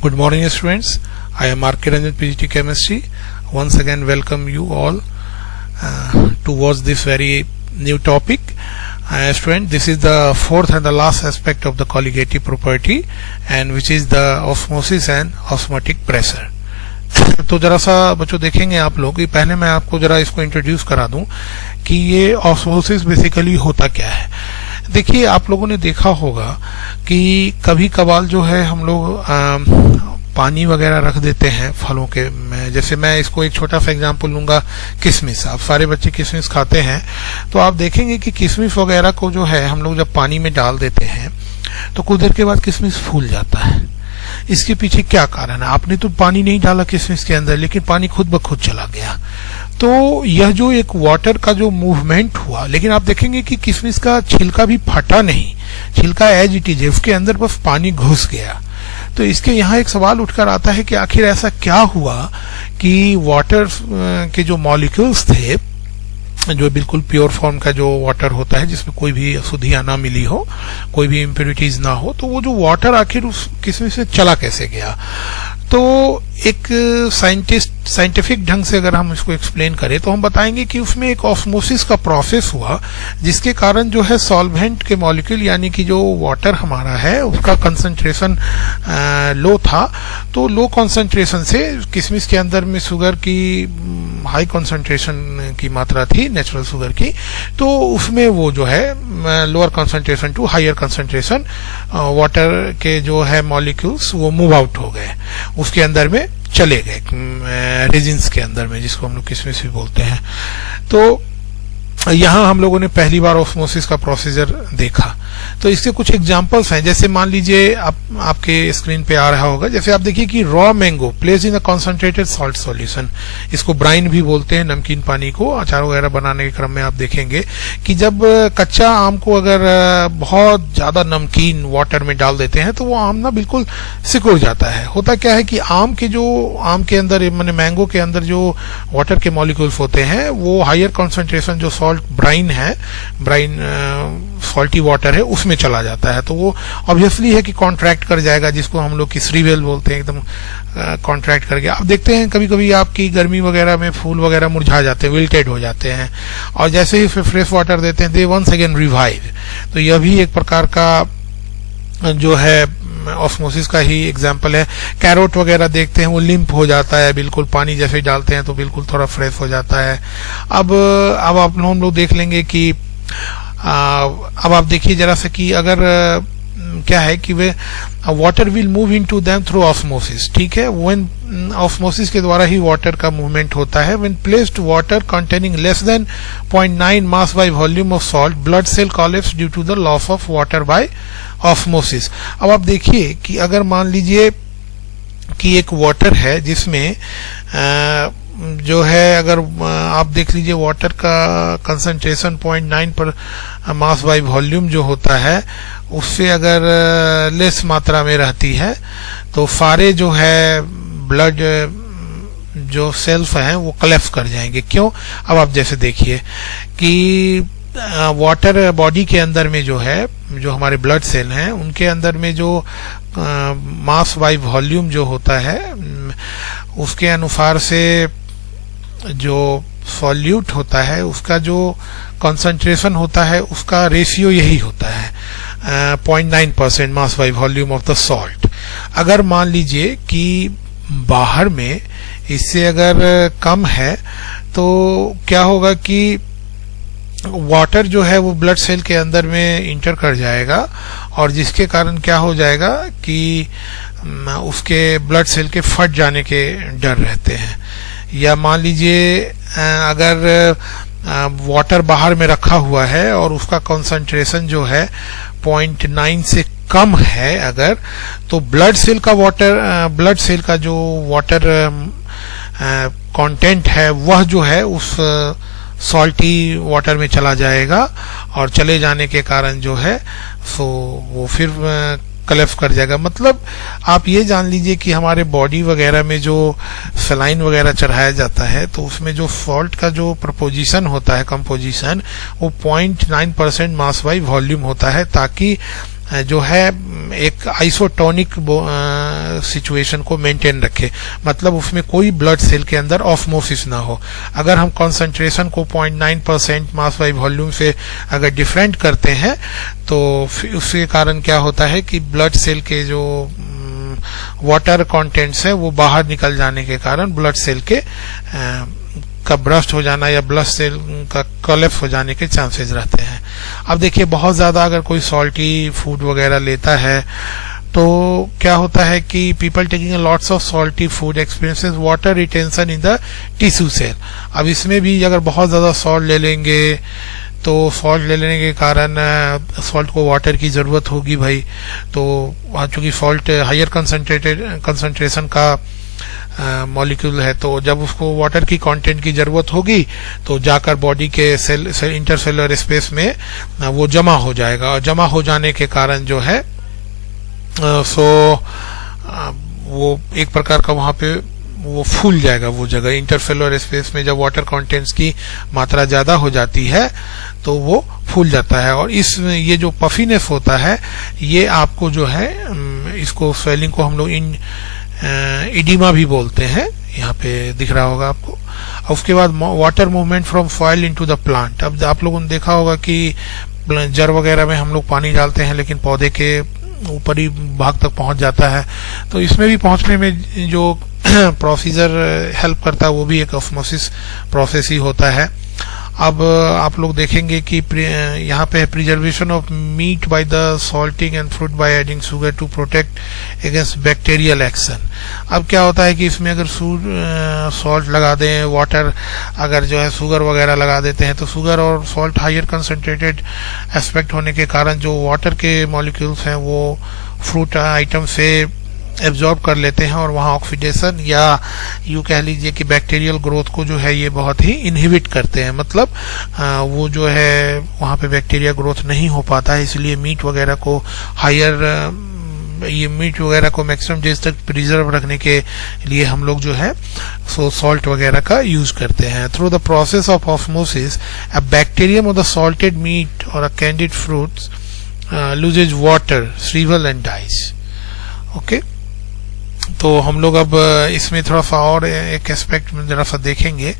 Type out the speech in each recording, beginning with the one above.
Good morning, students. I am R.K. Ranjan, PhD Chemistry. Once again, welcome you all towards this very new topic. Student, this is the fourth and the last aspect of the colligative property, and which is the osmosis and osmotic pressure. तो जरा सा बच्चों देखेंगे आप लोग कि पहले मैं आपको जरा इसको इंट्रोड्यूस करा दूं कि ये ऑस्मोसिस बेसिकली होता क्या है। देखिए, आप लोगों ने देखा होगा कि कभी कभार जो है हम लोग पानी वगैरह रख देते हैं फलों के में। जैसे मैं इसको एक छोटा सा एग्जांपल लूंगा, किशमिश। आप सारे बच्चे किशमिश खाते हैं, तो आप देखेंगे कि किशमिश वगैरह को जो है हम लोग जब पानी में डाल देते हैं तो कुछ देर के बाद किशमिश फूल जाता है। इसके पीछे क्या कारण है? आपने तो पानी नहीं डाला किशमिश के अंदर, लेकिन पानी खुद ब खुद चला गया। तो यह जो एक वाटर का जो मूवमेंट हुआ, लेकिन आप देखेंगे कि किशमिश का छिलका भी फटा नहीं, छिलका एज इट इज है, उसके अंदर बस पानी घुस गया। तो इसके यहाँ एक सवाल उठकर आता है कि आखिर ऐसा क्या हुआ कि वाटर के जो मॉलिक्यूल्स थे, जो बिल्कुल प्योर फॉर्म का जो वाटर होता है जिसमें कोई भी अशुद्धियां ना मिली हो, कोई भी इम्प्योरिटीज ना हो, तो वो जो वाटर आखिर उस किसमें से चला कैसे गया? तो एक साइंटिफिक ढंग से अगर हम इसको एक्सप्लेन करें तो हम बताएंगे कि उसमें एक ऑस्मोसिस का प्रोसेस हुआ, जिसके कारण जो है सॉल्वेंट के मॉलिक्यूल यानी कि जो वाटर हमारा है उसका कंसंट्रेशन लो था। तो लो कंसंट्रेशन से किशमिश के अंदर में शुगर की हाई कंसंट्रेशन की मात्रा थी, नेचुरल शुगर की, तो उसमें वो जो है lower concentration to higher concentration water के जो है मॉलिक्यूल्स वो मूव आउट हो गए, उसके अंदर में चले गए, रेजिन्स के अंदर में, जिसको हम लोग किशमिश भी बोलते हैं। तो यहाँ हम लोगों ने पहली बार ऑस्मोसिस का प्रोसीजर देखा। तो इसके कुछ एग्जांपल्स हैं, जैसे मान लीजिए आपके स्क्रीन पे आ रहा होगा। जैसे आप देखिए कि raw mango place in a concentrated salt solution, इसको ब्राइन भी बोलते हैं, नमकीन पानी को। अचार वगैरह बनाने के क्रम में आप देखेंगे कि जब कच्चा आम को अगर बहुत ज्यादा नमकीन वाटर में डाल देते हैं तो वो आम ना बिल्कुल सिकुड़ जाता है। होता क्या है कि आम के अंदर माने मैंगो के अंदर जो वाटर के मॉलिक्यूल्स होते हैं वो हायर कॉन्सेंट्रेशन जो सॉल्ट ब्राइन सॉल्टी वाटर है उसमें चला जाता है। तो वो ऑब्वियसली है कि कॉन्ट्रैक्ट कर जाएगा, जिसको हम लोग किसरी वेल बोलते हैं, एकदम कॉन्ट्रैक्ट करके। आप देखते हैं कभी कभी आपकी गर्मी वगैरह में फूल वगैरह मुरझा जाते हैं, विल्टेड हो जाते हैं, और जैसे ही फ्रेश वाटर देते हैं दे वंस अगेन रिवाइव। तो यह भी एक प्रकार का जो है ऑस्मोसिस का ही एग्जाम्पल है। कैरोट वगैरह देखते हैं वो लिम्प हो जाता है, बिल्कुल पानी जैसे ही डालते हैं तो बिल्कुल थोड़ा फ्रेश हो जाता है। अब आप हम लोग देख लेंगे कि अब आप देखिए जरा सा कि अगर क्या है कि वे water will move into them through osmosis, ठीक है। व्हेन ऑस्मोसिस के द्वारा ही वाटर का मूवमेंट होता है। When placed water containing less than 0.9 mass by volume of salt, blood cell collapse due to the loss of water by osmosis. अब आप देखिए कि अगर मान लीजिए कि एक वाटर है जिसमें जो है, अगर आप देख लीजिए वाटर का कंसंट्रेशन 0.9 पर मास बाय वॉल्यूम जो होता है उससे अगर लेस मात्रा में रहती है तो सारे जो है ब्लड जो सेल्स हैं वो कोलैप्स कर जाएंगे। क्यों? अब आप जैसे देखिए कि वाटर बॉडी के अंदर में जो है, जो हमारे ब्लड सेल हैं उनके अंदर में जो मास बाय वॉल्यूम जो होता है उसके अनुसार से जो सॉल्यूट होता है उसका जो कंसंट्रेशन होता है उसका रेशियो यही होता है 0.9% mass by volume of the salt. अगर मान लीजिए कि बाहर में इससे अगर कम है तो क्या होगा कि वाटर जो है वो ब्लड सेल के अंदर में इंटर कर जाएगा, और जिसके कारण क्या हो जाएगा कि उसके ब्लड सेल के फट जाने के डर रहते हैं। या मान लीजिए अगर वाटर बाहर में रखा हुआ है और उसका कंसंट्रेशन जो है 0.9 से कम है अगर, तो ब्लड सेल का जो वाटर कंटेंट है वह जो है उस सॉल्टी वाटर में चला जाएगा, और चले जाने के कारण जो है सो वो फिर कोलैप्स कर जाएगा। मतलब आप ये जान लीजिए कि हमारे बॉडी वगैरह में जो सलाइन वगैरह चढ़ाया जाता है तो उसमें जो सॉल्ट का जो प्रपोजिशन होता है, कंपोजिशन, वो 0.9% मास बाय वॉल्यूम होता है, ताकि जो है एक आइसोटोनिक सिचुएशन को मेंटेन रखे, मतलब उसमें कोई ब्लड सेल के अंदर ऑस्मोसिस ना हो। अगर हम कंसंट्रेशन को 0.9% मास बाई वॉल्यूम से अगर डिफरेंट करते हैं तो उसके कारण क्या होता है कि ब्लड सेल के जो वाटर कंटेंट्स है वो बाहर निकल जाने के कारण ब्लड सेल के का ब्रस्ट हो जाना या ब्लड सेल का कोलैप्स हो जाने के चांसेस रहते हैं। अब देखिए बहुत ज्यादा अगर कोई सॉल्टी फूड वगैरह लेता है तो क्या होता है कि people taking lots of salty food experiences water retention in the tissue cell. अब इसमें भी अगर बहुत ज्यादा सॉल्ट ले लेंगे तो सॉल्ट ले लेने के कारण सॉल्ट को वाटर की जरूरत होगी भाई, तो चूंकि सॉल्ट हायर कंसंट्रेशन का मॉलिक्यूल है, तो जब उसको वाटर की कंटेंट की जरूरत होगी तो जाकर बॉडी के सेल इंटरसेलुलर स्पेस में वो जमा हो जाएगा, और जमा हो जाने के कारण जो है वो एक प्रकार का वहां पे वो फूल जाएगा वो जगह। इंटरसेलुलर स्पेस में जब वाटर कंटेंट्स की मात्रा ज्यादा हो जाती है तो वो फूल जाता है, और ये जो पफीनेस होता है ये आपको जो है इसको स्वेलिंग को हम लोग इडिमा भी बोलते हैं, यहाँ पे दिख रहा होगा आपको। उसके बाद water movement from soil into the plant. अब आप लोगों ने देखा होगा कि जर वगैरह में हम लोग पानी डालते हैं लेकिन पौधे के ऊपरी भाग तक पहुंच जाता है, तो इसमें भी पहुंचने में जो प्रोसीजर हेल्प करता है वो भी एक ऑस्मोसिस प्रोसेस ही होता है। अब आप लोग देखेंगे कि यहाँ पे preservation of meat by the salting and fruit by adding sugar to protect against bacterial action. अब क्या होता है कि इसमें अगर सॉल्ट लगा दें, वाटर अगर जो है शुगर वगैरह लगा देते हैं, तो शुगर और सॉल्ट हायर कंसंट्रेटेड एस्पेक्ट होने के कारण जो वाटर के मॉलिक्यूल्स हैं वो फ्रूट आइटम से एब्जॉर्ब कर लेते हैं, और वहाँ ऑक्सीडेशन या यूँ कह लीजिए कि बैक्टीरियल ग्रोथ को जो है ये बहुत ही इनहिबिट करते हैं, मतलब वो जो है वहाँ पे बैक्टीरिया ग्रोथ नहीं हो पाता है। इसलिए मीट वगैरह को मीट वगैरह को मैक्सिमम डेज तक प्रिजर्व रखने के लिए हम लोग जो है सॉल्ट वगैरह का यूज करते हैं। Through the process of osmosis a bacterium of the salted meat और a candied fruits loses water, shrivel and dies. Okay, तो हम लोग अब इसमें थोड़ा सा और एक एस्पेक्ट में जरा सा देखेंगे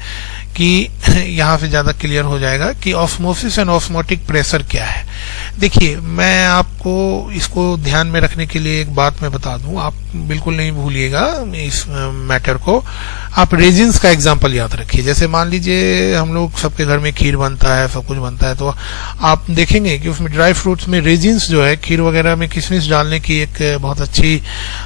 कि यहाँ से ज्यादा क्लियर हो जाएगा कि ऑस्मोसिस एंड ऑस्मोटिक प्रेशर क्या है। देखिए, मैं आपको इसको ध्यान में रखने के लिए एक बात मैं बता दूं, आप बिल्कुल नहीं भूलिएगा इस मैटर को। आप रेजिन्स का एग्जांपल याद रखिए। जैसे मान लीजिए हम लोग सबके घर में खीर बनता है, सब कुछ बनता है, तो आप देखेंगे कि उसमें ड्राई फ्रूट्स में रेजिन्स जो है, खीर वगैरह में किशमिश डालने की एक बहुत अच्छी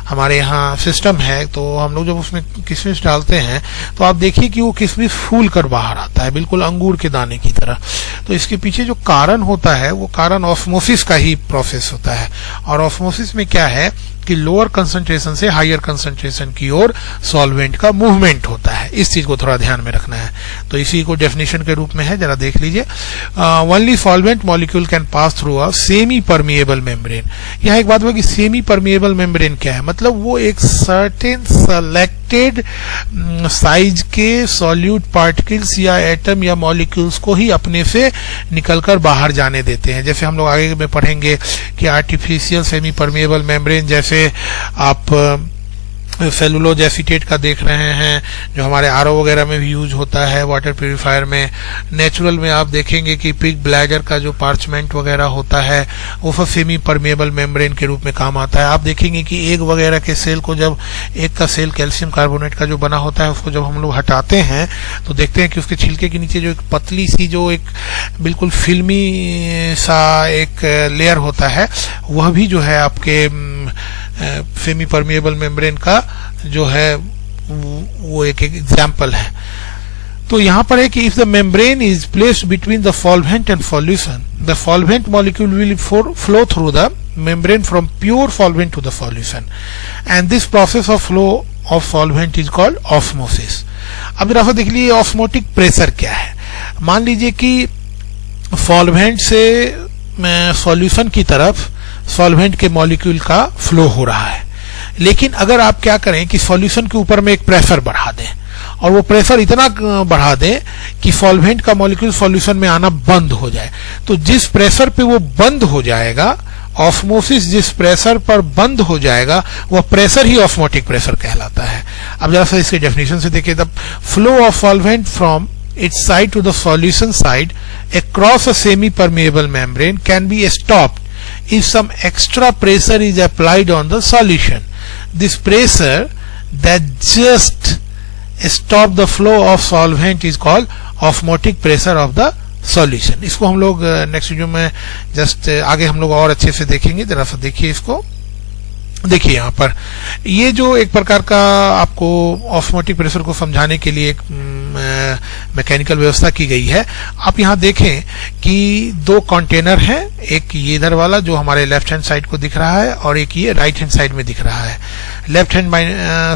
हमारे यहाँ सिस्टम है। तो हम लोग जब उसमें किशमिश डालते हैं तो आप देखिए कि वो किशमिश फूल कर बाहर आता है, बिल्कुल अंगूर के दाने की तरह। तो इसके पीछे जो कारण होता है वो कारण ऑस्मोसिस का ही प्रोसेस होता है। और ऑस्मोसिस में क्या है कि लोअर कंसंट्रेशन से हायर कंसंट्रेशन की ओर सॉल्वेंट का मूवमेंट होता है। इस चीज को थोड़ा ध्यान में रखना है। तो इसी को डेफिनेशन के रूप में है, जरा देख लीजिए। Only solvent molecule can pass through a semi permeable membrane. यहाँ एक बात हुआ कि सेमी परमिएबल मेम्ब्रेन क्या है, मतलब वो एक सर्टेन सेलेक्टेड साइज के सॉल्यूट पार्टिकल्स या एटम या मॉलिक्यूल्स को ही अपने से निकलकर बाहर जाने देते हैं। जैसे हम लोग आगे में पढ़ेंगे कि आर्टिफिशियल सेमी परमिएबल मेम्ब्रेन, जैसे आप सेलुलोज एसीटेट का देख रहे हैं जो हमारे आरओ वगैरह में भी यूज होता है, वाटर प्यूरिफायर में। नेचुरल में आप देखेंगे कि पिग ब्लैडर का जो पार्चमेंट वगैरह होता है वो सब सेमी परमिएबल मेम्ब्रेन के रूप में काम आता है। आप देखेंगे कि एग वगैरह के सेल को, जब एग का सेल कैल्शियम कार्बोनेट का जो बना होता है उसको जब हम लोग हटाते हैं तो देखते हैं कि उसके छिलके के नीचे जो एक पतली सी जो एक बिल्कुल फिल्मी सा एक लेयर होता है, वह भी जो है आपके सेमी परमिएबल मेम्ब्रेन का जो है वो एक एग्जाम्पल है। तो यहाँ पर है कि if the membrane is placed between the solvent and solution, the solvent molecule will flow through the membrane from pure solvent to the solution, and this process of flow of solvent is called osmosis. अब जरा सा देख लीजिए osmotic pressure क्या है। मान लीजिए कि सॉल्वेंट से सॉल्यूशन की तरफ सॉल्वेंट के मॉलिक्यूल का फ्लो हो रहा है, लेकिन अगर आप क्या करें कि सॉल्यूशन के ऊपर में एक प्रेशर बढ़ा दें, और वो प्रेशर इतना बढ़ा दें कि सॉल्वेंट का मॉलिक्यूल सॉल्यूशन में आना बंद हो जाए, तो जिस प्रेशर पे वो बंद हो जाएगा ऑस्मोसिस जिस प्रेशर पर बंद हो जाएगा वह प्रेशर ही ऑस्मोटिक प्रेशर कहलाता है। अब जरा सा इसके डेफिनेशन से देखिए, the flow of solvent from its side to the solution side across a semi-permeable membrane can be stopped if some extra pressure is applied on the solution. This pressure that just stop the flow of solvent is called osmotic pressure of the solution. इसको हम लोग next video में just आगे हम लोग और अच्छे से देखेंगे। जरा सा देखिए इसको, देखिए यहाँ पर ये जो एक प्रकार का आपको ऑस्मोटिक प्रेशर को समझाने के लिए एक मैकेनिकल व्यवस्था की गई है। आप यहाँ देखें कि दो कंटेनर हैं, एक ये इधर वाला जो हमारे लेफ्ट हैंड साइड को दिख रहा है और एक ये राइट हैंड साइड में दिख रहा है। लेफ्ट हैंड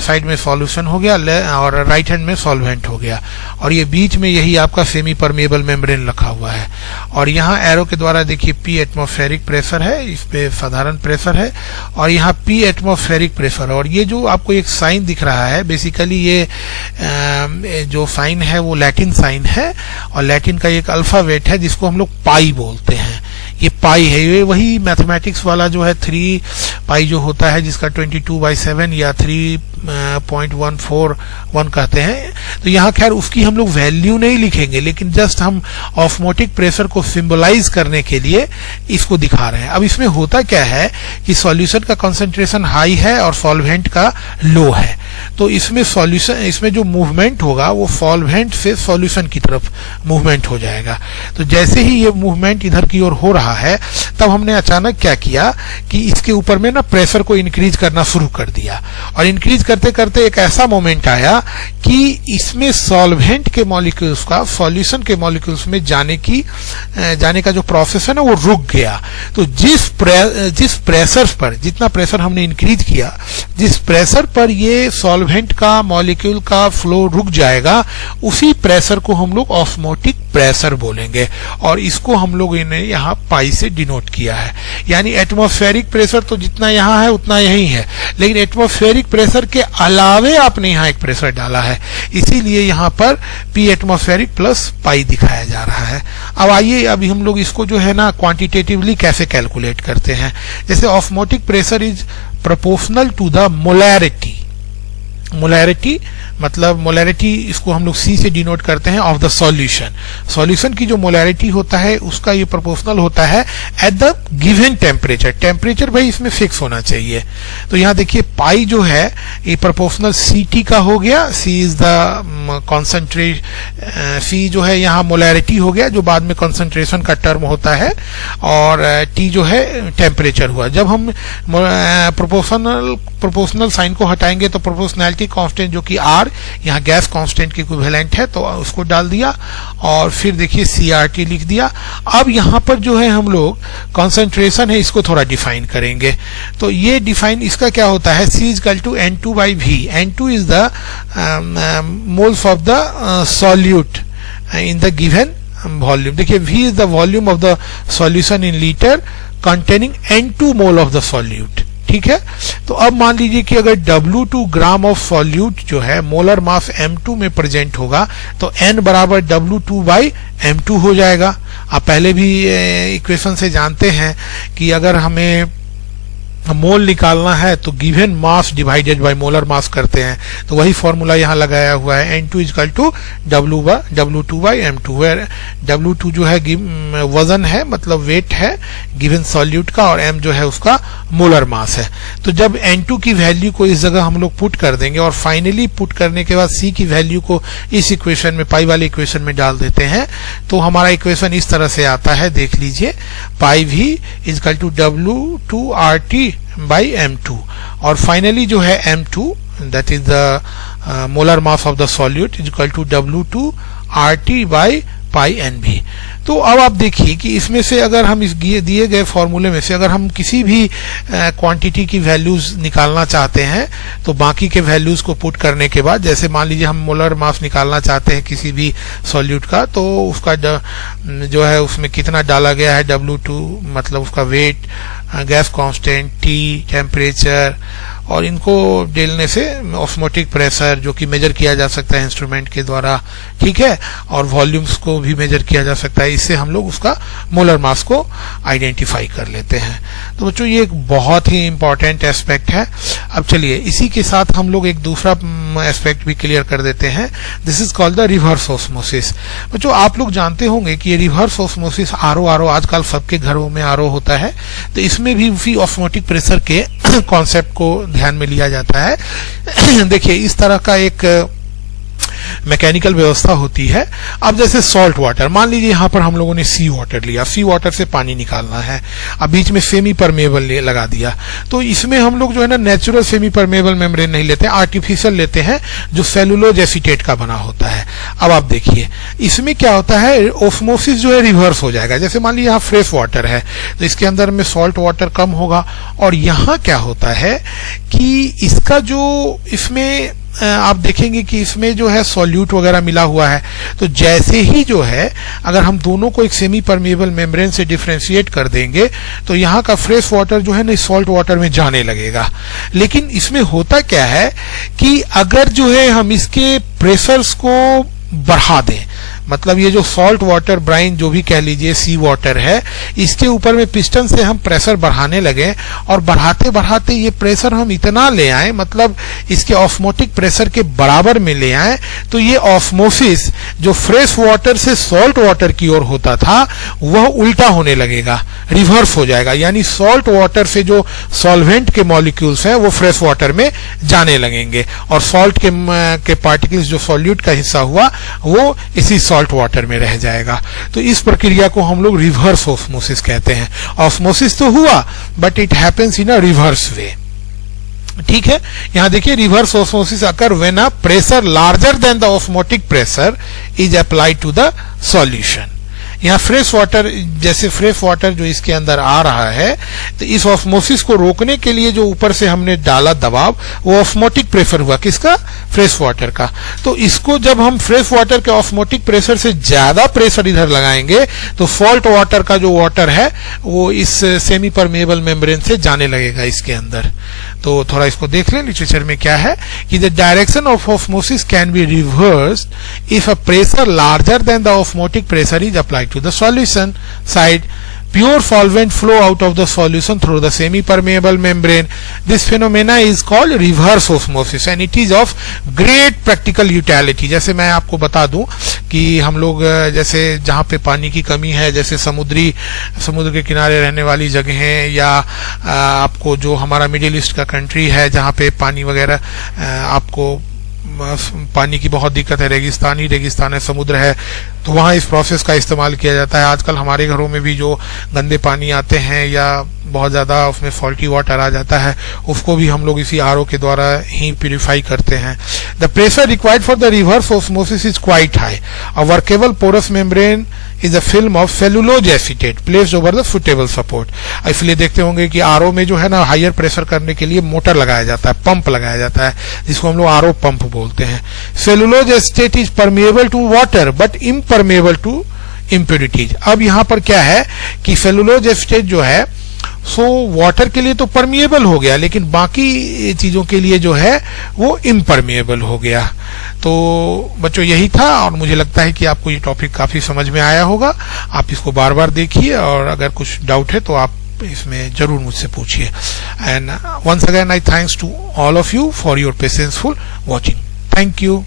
साइड में सॉल्यूशन हो गया और राइट हैंड में सॉल्वेंट हो गया, और ये बीच में यही आपका सेमी परमेबल मेम्ब्रेन रखा हुआ है। और यहाँ एरो के द्वारा देखिए P एटमॉस्फेरिक प्रेशर है, इस पे साधारण प्रेशर है, और यहाँ P एटमॉस्फेरिक प्रेशर। और ये जो आपको एक साइन दिख रहा है, बेसिकली ये जो साइन है वो लैटिन साइन है, और लैटिन का एक अल्फाबेट है जिसको हम लोग पाई बोलते हैं। ये पाई है, ये वही मैथमेटिक्स वाला जो है 3 पाई जो होता है, जिसका 22/7 या 3.141 कहते हैं। तो यहाँ खैर उसकी हम लोग वैल्यू नहीं लिखेंगे, लेकिन जस्ट हम ऑस्मोटिक प्रेशर को सिंबलाइज करने के लिए इसको दिखा रहे हैं। अब इसमें होता क्या है कि सॉल्यूशन का कंसंट्रेशन हाई है और सॉल्वेंट का लो है, तो इसमें सॉल्यूशन, इसमें जो मूवमेंट होगा वो सॉल्वेंट से सॉल्यूशन की तरफ मूवमेंट हो जाएगा। तो जैसे ही ये मूवमेंट इधर की ओर हो रहा है, तब हमने अचानक क्या किया कि इसके ऊपर में ना प्रेशर को इंक्रीज करना शुरू कर दिया, और इंक्रीज करते करते एक ऐसा मोमेंट आया कि इसमें सॉल्वेंट के मॉलिक्यूल्स का सॉल्यूशन के मॉलिक्यूल्स में जाने का जो प्रोसेस है ना वो रुक गया। तो जिस प्रेशर पर, जितना प्रेशर हमने इंक्रीज किया, जिस प्रेशर पर ये सॉल्वेंट का मॉलिक्यूल का फ्लो रुक जाएगा, उसी प्रेशर को हम लोग ऑस्मोटिक प्रेशर बोलेंगे, और इसको हम लोग इन्हें यहाँ पाई से डिनोट किया है। यानी एटमॉस्फेरिक प्रेशर तो जितना यहाँ है उतना यही है, लेकिन एटमॉस्फेरिक प्रेशर के अलावे आपने यहाँ एक प्रेशर डाला है, इसीलिए यहाँ पर P एटमॉस्फेरिक प्लस पाई दिखाया जा रहा है। अब आइए अभी हम लोग इसको जो है ना क्वांटिटेटिवली कैसे कैलकुलेट करते हैं। जैसे osmotic pressure is proportional to the molarity. Molarity मतलब मोलैरिटी इसको हम लोग C से डिनोट करते हैं ऑफ द सॉल्यूशन। सॉल्यूशन की जो मोलैरिटी होता है उसका ये प्रोपोर्शनल होता है at the given temperature. Temperature भाई इसमें फिक्स होना चाहिए। तो यहाँ देखिए पाई जो है ये प्रोपोर्शनल CT का हो गया, C is the concentrate, C जो है यहाँ मोलैरिटी हो गया जो बाद में कॉन्सेंट्रेशन का टर्म होता है, और T जो है टेम्परेचर हुआ। जब हम प्रोपोर्शनल साइन को हटाएंगे तो प्रोपोर्शनैलिटी कांस्टेंट जो कि R यहाँ गैस कांस्टेंट के इक्विवेलेंट है, तो उसको डाल दिया, और फिर देखिए CRT लिख दिया। अब यहाँ पर जो है हम लोग कॉन्सेंट्रेशन है इसको थोड़ा डिफाइन करेंगे। तो ये डिफाइन इसका क्या होता है, C equal to N2/V। N2 is the moles of the solute in the given volume. देखिए V is the volume of the solution in litre containing N2 mole of the solute. ठीक है, तो अब मान लीजिए कि अगर W2 ग्राम ऑफ सॉल्यूट जो है मोलर मास M2 में प्रेजेंट होगा, तो N बराबर W2/M2 हो जाएगा। आप पहले भी इक्वेशन से जानते हैं कि अगर हमें मोल निकालना है तो given mass divided by molar mass करते हैं, तो वही फॉर्मूला यहाँ लगाया हुआ है, N2 equal to W2/M2, where W2 जो है वजन है, मतलब वेट है गिवन सॉल्यूट का, और M जो है उसका मोलर मास है। तो जब N2 की वैल्यू को इस जगह हम लोग पुट कर देंगे, और फाइनली पुट करने के बाद C की वैल्यू को इस इक्वेशन में, पाई वाले इक्वेशन में डाल देते हैं, तो हमारा इक्वेशन इस तरह से आता है, देख लीजिए, पाई V इक्वल टू W2RT/M2, और फाइनली जो है M2 that is the molar mass of the solute equal to W2RT/πNV। तो अब आप देखिए कि इसमें से अगर हम इस दिए गए फॉर्मूले में से अगर हम किसी भी क्वांटिटी की वैल्यूज निकालना चाहते हैं, तो बाकी के वैल्यूज को पुट करने के बाद, जैसे मान लीजिए हम मोलर मास निकालना चाहते हैं किसी भी सॉल्यूट का, तो उसका जो है उसमें कितना डाला गया है W2 मतलब उसका weight, gas constant, T temperature, और इनको डेलने से ऑस्मोटिक प्रेशर जो कि मेजर किया जा सकता है इंस्ट्रूमेंट के द्वारा, ठीक है, और वॉल्यूम्स को भी मेजर किया जा सकता है। इससे हम लोग उसका मोलर मास को आइडेंटिफाई कर लेते हैं। तो बच्चों ये एक बहुत ही इंपॉर्टेंट एस्पेक्ट है। अब चलिए इसी के साथ हम लोग एक दूसरा एस्पेक्ट भी क्लियर कर देते हैं। This is called the reverse osmosis. बच्चों आप लोग जानते होंगे कि ये रिवर्स ऑस्मोसिस आरओ आजकल सबके घरों में आरओ होता है, तो इसमें भी ऑस्मोटिक प्रेशर के कॉन्सेप्ट को ध्यान में लिया जाता है। देखिए इस तरह का एक मैकेनिकल व्यवस्था होती है। अब जैसे सॉल्ट वाटर, मान लीजिए यहाँ पर हम लोगों ने सी वाटर लिया, सी वाटर से पानी निकालना है, अब बीच में सेमी परमेबल लगा दिया, तो इसमें हम लोग जो है ना नेचुरल सेमी परमेबल मेम्ब्रेन नहीं लेते, आर्टिफिशियल लेते हैं जो सेलुलोज एसीटेट का बना होता है। अब आप देखिए इसमें क्या होता है, ऑस्मोसिस जो है रिवर्स हो जाएगा। जैसे मान लीजिए यहाँ फ्रेश वाटर है तो इसके अंदर में सॉल्ट वाटर कम होगा, और यहाँ क्या होता है कि इसका जो इसमें आप देखेंगे कि इसमें जो है सॉल्यूट वगैरह मिला हुआ है, तो जैसे ही जो है अगर हम दोनों को एक सेमी परमेबल मेम्ब्रेन से डिफरेंशिएट कर देंगे तो यहाँ का फ्रेश वाटर जो है ना सॉल्ट वाटर में जाने लगेगा। लेकिन इसमें होता क्या है कि अगर जो है हम इसके प्रेशर्स को बढ़ा दें, मतलब ये जो सॉल्ट वाटर ब्राइन जो भी कह लीजिए सी वाटर है, इसके ऊपर में पिस्टन से हम प्रेशर बढ़ाने लगे और बढ़ाते बढ़ाते ये प्रेशर हम इतना ले आए, मतलब इसके ऑस्मोटिक प्रेशर के बराबर में ले आए, तो ये ऑस्मोसिस जो फ्रेश वाटर से सॉल्ट वाटर की ओर होता था वह उल्टा होने लगेगा, रिवर्स हो जाएगा। यानी सॉल्ट वाटर से जो सॉल्वेंट के मॉलिक्यूल्स हैं वो फ्रेश वाटर में जाने लगेंगे और सॉल्ट के पार्टिकल्स जो सॉल्यूट का हिस्सा हुआ वो इसी सॉल्ट वाटर में रह जाएगा। तो इस प्रक्रिया को हम लोग रिवर्स ऑस्मोसिस कहते हैं। ऑस्मोसिस तो हुआ but it happens in a reverse way, ठीक है। यहां देखिए reverse osmosis occur when a pressure larger than the osmotic pressure is applied to the solution. यहाँ फ्रेश वाटर, जैसे फ्रेश वाटर जो इसके अंदर आ रहा है, तो इस ऑस्मोसिस को रोकने के लिए जो ऊपर से हमने डाला दबाव वो ऑस्मोटिक प्रेशर हुआ, किसका, फ्रेश वाटर का। तो इसको जब हम फ्रेश वाटर के ऑस्मोटिक प्रेशर से ज्यादा प्रेशर इधर लगाएंगे तो सॉल्ट वाटर का जो वाटर है वो इस सेमी परमेबल मेम्ब्रेन से जाने लगेगा इसके अंदर। तो थोड़ा इसको देख लें लिटरेचर में क्या है कि the direction of osmosis can be reversed if a pressure larger than the osmotic pressure is applied to the solution side. Pure solvent flow out of the solution through the semi-permeable membrane. This phenomena is called reverse osmosis and it is of great practical utility. जैसे मैं आपको बता दूं कि हम लोग जैसे जहाँ पे पानी की कमी है, जैसे समुद्र के किनारे रहने वाली जगहें, या आपको जो हमारा मिडिल ईस्ट का कंट्री है जहाँ पे पानी वगैरह आपको पानी की बहुत दिक्कत है, रेगिस्तान है, समुद्र है, तो वहाँ इस प्रोसेस का इस्तेमाल किया जाता है। आजकल हमारे घरों में भी जो गंदे पानी आते हैं या बहुत ज्यादा उसमें फॉल्टी वाटर आ जाता है, उसको भी हम लोग इसी आरओ के द्वारा ही प्यूरिफाई करते हैं। The pressure required for the reverse osmosis is quite high. A workable porous membrane is a film of cellulose acetate placed over the suitable support। इसलिए देखते होंगे कि आरओ में जो है ना हायर प्रेशर करने के लिए मोटर लगाया जाता है, पंप लगाया जाता है, जिसको हम लोग आरओ पंप बोलते हैं। Cellulose acetate is permeable to water but impermeable to impurities. अब यहाँ पर क्या है कि सेलुलोज एसिटेट जो है सो वाटर के लिए तो परमिएबल हो गया, लेकिन बाकी चीजों के लिए जो है वो इम्परमेबल हो गया। तो बच्चों यही था, और मुझे लगता है कि आपको ये टॉपिक काफी समझ में आया होगा। आप इसको बार बार देखिए और अगर कुछ डाउट है तो आप इसमें जरूर मुझसे पूछिए। And once again I thanks to all of you for your patienceful watching. Thank you.